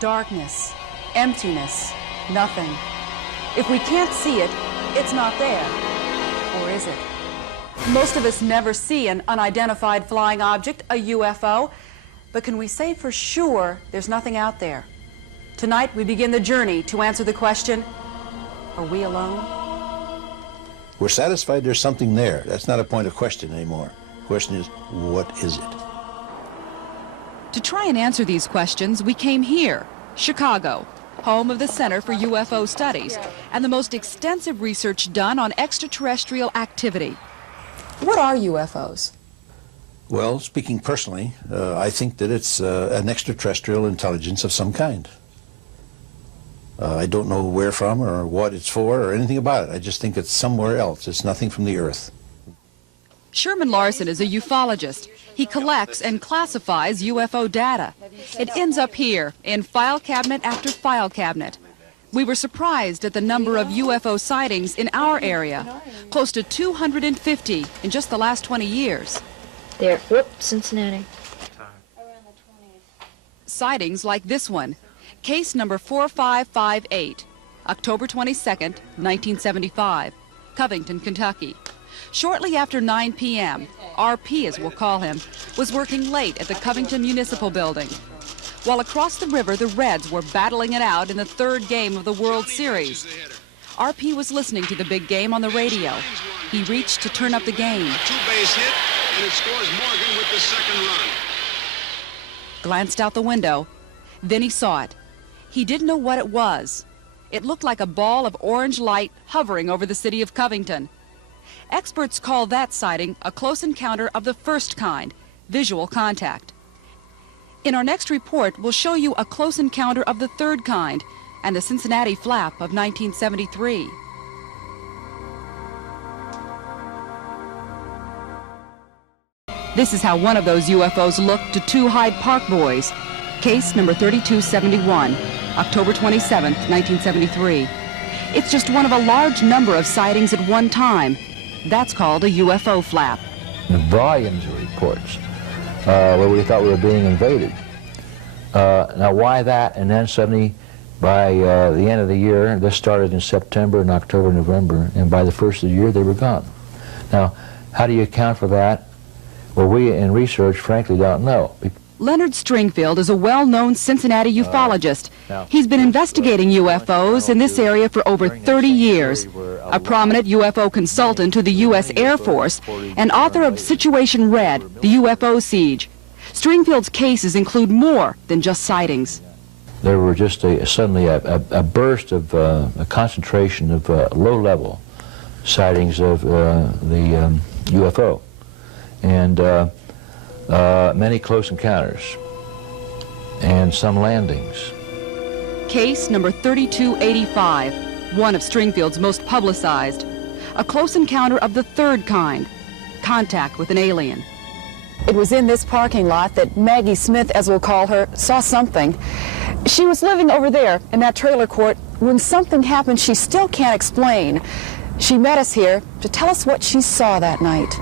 Darkness, emptiness, nothing. If we can't see it, it's not there. Or is it? Most of us never see an unidentified flying object, a UFO, but can we say for sure there's nothing out there? Tonight we begin the journey to answer the question, are we alone? We're satisfied there's something there. That's not a point of question anymore. The question is, what is it? To try and answer these questions, we came here, Chicago, home of the Center for UFO Studies, and the most extensive research done on extraterrestrial activity. What are UFOs? Well, speaking personally, I think that it's an extraterrestrial intelligence of some kind. I don't know where from or what it's for or anything about it. I just think it's somewhere else. It's nothing from the Earth. Sherman Larson is a ufologist. He collects and classifies UFO data. It ends up here in file cabinet after file cabinet. We were surprised at the number of UFO sightings in our area, close to 250 in just the last 20 years. There, Cincinnati. Sightings like this one, case number 4558, October 22nd, 1975, Covington, Kentucky. Shortly after 9 p.m., RP, as we'll call him, was working late at the Covington Municipal Building. While across the river, the Reds were battling it out in the third game of the World Series. RP was listening to the big game on the radio. He reached to turn up the game. Two-base hit, and it scores Morgan with the second run. Glanced out the window. Then he saw it. He didn't know what it was. It looked like a ball of orange light hovering over the city of Covington. Experts call that sighting a close encounter of the first kind, visual contact. In our next report, we'll show you a close encounter of the third kind and the Cincinnati flap of 1973. This is how one of those UFOs looked to two Hyde Park boys. Case number 3271, October 27, 1973. It's just one of a large number of sightings at one time. That's called a UFO flap. Volumes of reports where we thought we were being invaded. Now why that? And then suddenly by the end of the year, this started in September and October, November, and by the first of the year they were gone. Now how do you account for that? Well, we in research frankly don't know. Leonard Stringfield is a well-known Cincinnati ufologist. He's been investigating UFOs in this area for over 30 years. A prominent UFO consultant to the U.S. Air Force and author of Situation Red, the UFO Siege. Stringfield's cases include more than just sightings. There were just suddenly a burst of a concentration of low-level sightings of the UFO. And many close encounters and some landings. Case number 3285, one of Stringfield's most publicized. A close encounter of the third kind, contact with an alien. It was in this parking lot that Maggie Smith, as we'll call her, saw something. She was living over there in that trailer court when something happened she still can't explain. She met us here to tell us what she saw that night.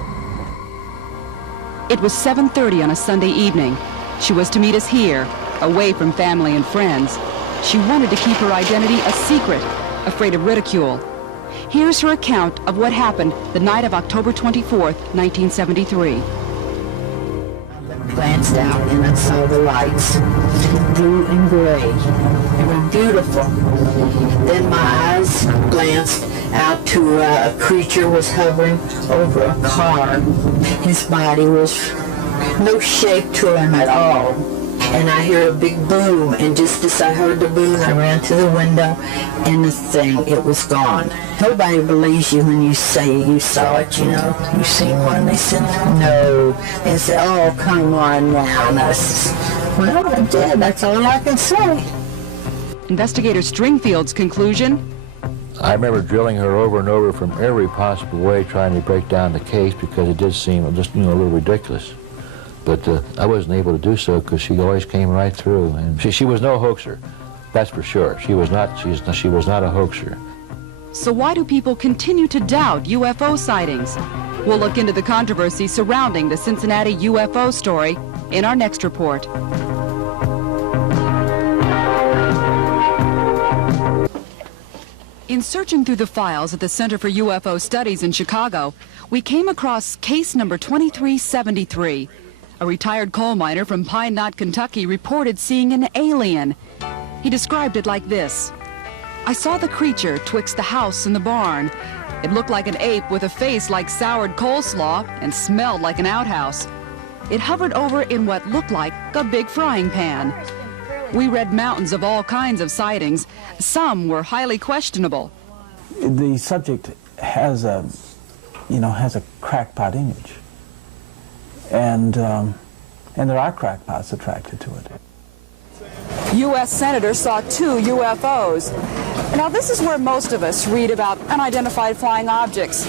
It was 7:30 on a Sunday evening. She was to meet us here, away from family and friends. She wanted to keep her identity a secret, afraid of ridicule. Here's her account of what happened the night of October 24th, 1973. I glanced out and I saw the lights, blue and gray. They were beautiful. Then my eyes glanced out to a creature was hovering over a car. His body was no shape to him at all. And I hear a big boom, and just as I heard the boom, I ran to the window, and the thing, it was gone. Nobody believes you when you say you saw it, you know. You seen one, they said, no. They said, oh, come on now. And I said, well, I did, that's all I can say. Investigator Stringfield's conclusion: I remember drilling her over and over from every possible way, trying to break down the case because it did seem just, a little ridiculous. But I wasn't able to do so because she always came right through, and she was no hoaxer, that's for sure. She was not a hoaxer. So why do people continue to doubt UFO sightings? We'll look into the controversy surrounding the Cincinnati UFO story in our next report. In searching through the files at the Center for UFO Studies in Chicago, we came across case number 2373. A retired coal miner from Pine Knot, Kentucky reported seeing an alien. He described it like this. I saw the creature twixt the house and the barn. It looked like an ape with a face like soured coleslaw and smelled like an outhouse. It hovered over in what looked like a big frying pan. We read mountains of all kinds of sightings. Some were highly questionable. The subject has a, has a crackpot image. And there are crackpots attracted to it. U.S. senators saw 2 UFOs. Now, this is where most of us read about unidentified flying objects.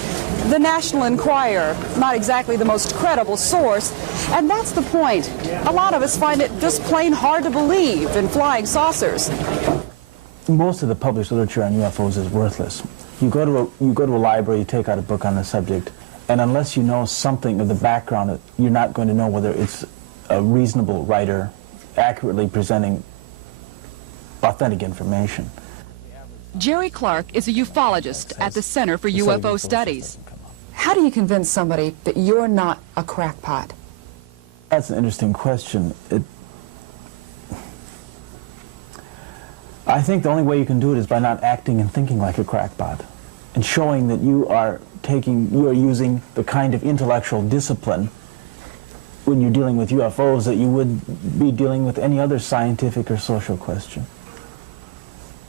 The National Enquirer, not exactly the most credible source, and that's the point. A lot of us find it just plain hard to believe in flying saucers. Most of the published literature on UFOs is worthless. You go to a library, you take out a book on the subject, and unless you know something of the background, you're not going to know whether it's a reasonable writer accurately presenting authentic information. Jerry Clark is a ufologist at the Center for UFO Studies. How do you convince somebody that you're not a crackpot? That's an interesting question. I think the only way you can do it is by not acting and thinking like a crackpot, and showing that you are using the kind of intellectual discipline when you're dealing with UFOs that you would be dealing with any other scientific or social question.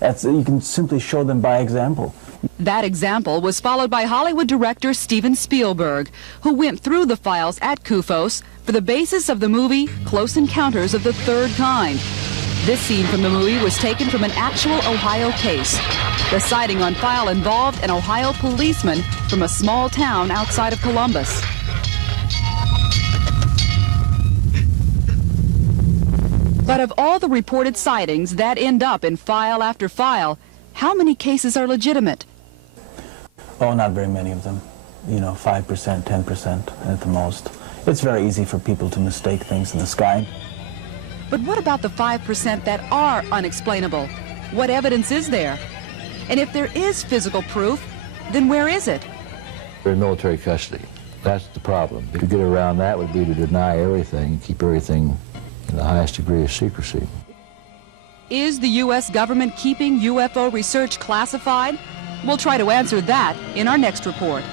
You can simply show them by example. That example was followed by Hollywood director Steven Spielberg, who went through the files at CUFOS for the basis of the movie Close Encounters of the Third Kind. This scene from the movie was taken from an actual Ohio case. The sighting on file involved an Ohio policeman from a small town outside of Columbus. But of all the reported sightings that end up in file after file, how many cases are legitimate? Oh, not very many of them. 5%, 10% at the most. It's very easy for people to mistake things in the sky. But what about the 5% that are unexplainable? What evidence is there? And if there is physical proof, then where is it? They're in military custody. That's the problem. To get around that would be to deny everything, keep everything in the highest degree of secrecy. Is the U.S. government keeping UFO research classified? We'll try to answer that in our next report.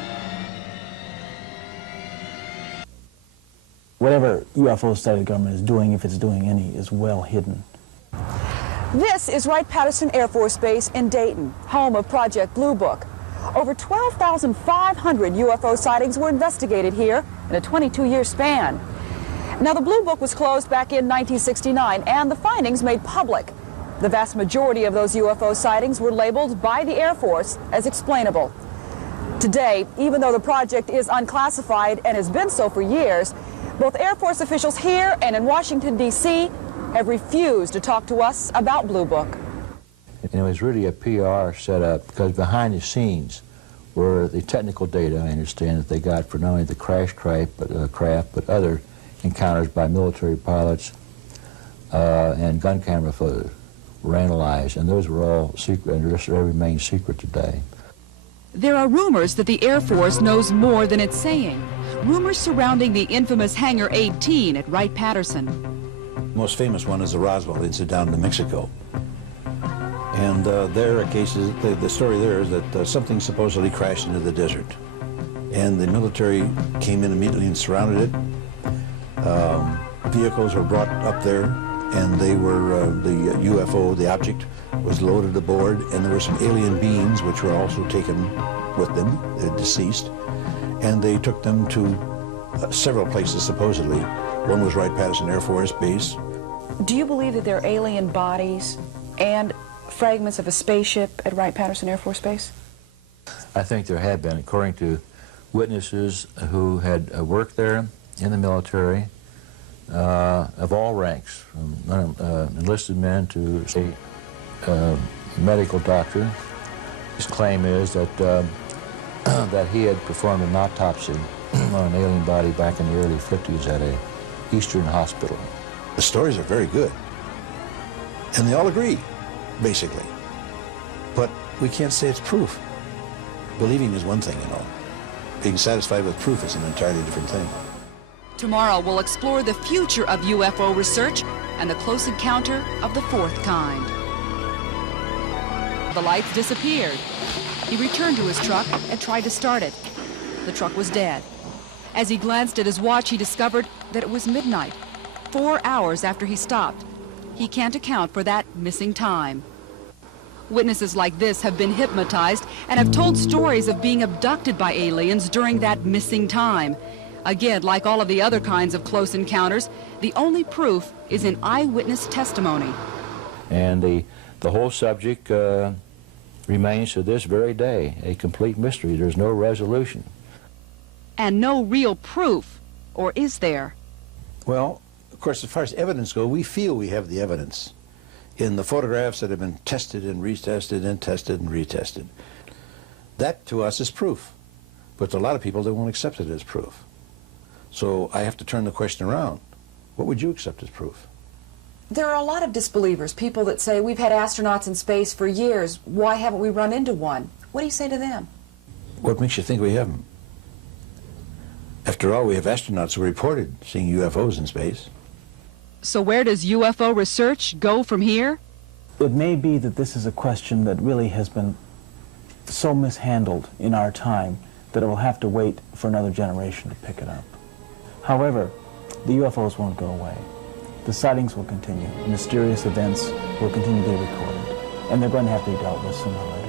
Whatever UFO study the government is doing, if it's doing any, is well hidden. This is Wright-Patterson Air Force Base in Dayton, home of Project Blue Book. Over 12,500 UFO sightings were investigated here in a 22-year span. Now, the Blue Book was closed back in 1969, and the findings made public. The vast majority of those UFO sightings were labeled by the Air Force as explainable. Today, even though the project is unclassified and has been so for years, both Air Force officials here and in Washington, D.C. have refused to talk to us about Blue Book. It was really a PR setup, because behind the scenes were the technical data, I understand, that they got for not only the crash craft, but other encounters by military pilots, and gun camera photos were analyzed, and those were all secret, and they remain secret today. There are rumors that the Air Force knows more than it's saying. Rumors surrounding the infamous Hangar 18 at Wright-Patterson. The most famous one is the Roswell incident down in New Mexico. And there are cases, the story there is that something supposedly crashed into the desert. And the military came in immediately and surrounded it. Vehicles were brought up there, and they were, the UFO, the object, was loaded aboard, and there were some alien beings which were also taken with them, deceased, and they took them to several places, supposedly. One was Wright-Patterson Air Force Base. Do you believe that there are alien bodies and fragments of a spaceship at Wright-Patterson Air Force Base? I think there have been, according to witnesses who had worked there in the military, of all ranks, from enlisted men to a medical doctor. His claim is that that he had performed an autopsy on an alien body back in the early 50s at a Eastern hospital. The stories are very good, and they all agree, basically. But we can't say it's proof. Believing is one thing, you know. Being satisfied with proof is an entirely different thing. Tomorrow we'll explore the future of UFO research and the close encounter of the fourth kind. The lights disappeared. He returned to his truck and tried to start it. The truck was dead. As he glanced at his watch, he discovered that it was midnight, 4 hours after he stopped. He can't account for that missing time. Witnesses like this have been hypnotized and have told stories of being abducted by aliens during that missing time. Again, like all of the other kinds of close encounters, the only proof is in eyewitness testimony. And the whole subject remains to this very day a complete mystery. There's no resolution. And no real proof, or is there? Well, of course, as far as evidence goes, we feel we have the evidence in the photographs that have been tested and retested and tested and retested. That, to us, is proof. But to a lot of people, they won't accept it as proof. So I have to turn the question around. What would you accept as proof? There are a lot of disbelievers, people that say, we've had astronauts in space for years. Why haven't we run into one? What do you say to them? What makes you think we haven't? After all, we have astronauts who reported seeing UFOs in space. So where does UFO research go from here? It may be that this is a question that really has been so mishandled in our time that it will have to wait for another generation to pick it up. However, the UFOs won't go away. The sightings will continue. Mysterious events will continue to be recorded, and they're going to have to be dealt with sooner or later.